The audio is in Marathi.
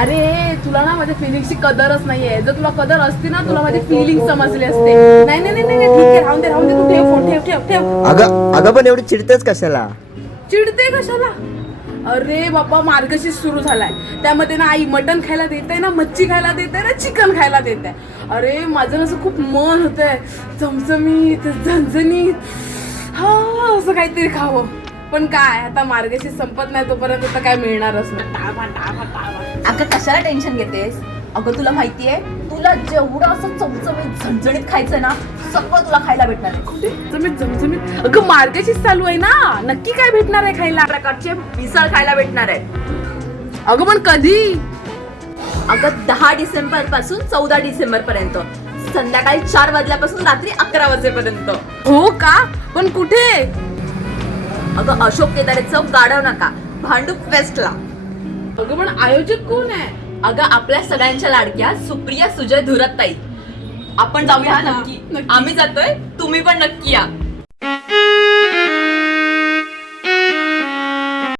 अरे तुला ना माझ्या फिलिंग्सची कदरच नाहीये. जर तुला कदर असती ना तुला माझे फिलिंग समजले असते. नाही नाही नाही ठीक आहे, राहून दे तू ठेव फोन, ठेव. अगं पण एवढी चिडतेच कशाला? चिडते कशाला? अरे बाबा मार्गशीर्ष सुरू झालाय, त्यामध्ये ना आई मटण खायला देते ना, मच्छी खायला देते ना, चिकन खायला देते. अरे माझं असं खूप मन होतंय चमचमीत झणझणीत हा असं काहीतरी खावं. पण काय आता मार्गशीर्ष संपत नाही तोपर्यंत तर काय मिळणारच नाही. अगं कशाला टेन्शन घेतेस? अगं तुला माहितीये, तुला जेवढं असं चमचमीत झणझणीत खायचं ना, सगळं तुला खायला भेटणार आहे. झमझमीत अगं मार्गशीर्ष चालू आहे ना, नक्की काय भेटणार आहे खायला? प्रकारचे मिसळ खायला भेटणार आहे. अगं पण कधी? अगं 10 डिसेंबर पासून 14 डिसेंबर पर्यंत, संध्याकाळी 4 वाजल्यापासून रात्री 11 वाजेपर्यंत. हो का? पण कुठे? अगं अशोक केदारे चौक गाढव नका, भांडूप वेस्टला. अगं पण आयोजक कोण आहे? अगं आपल्या सगळ्यांच्या लाडक्या सुप्रिया सुजय धुरत ताई. आपण जाऊया नक्की. नक्की. आम्ही जातोय, तुम्ही पण नक्की या.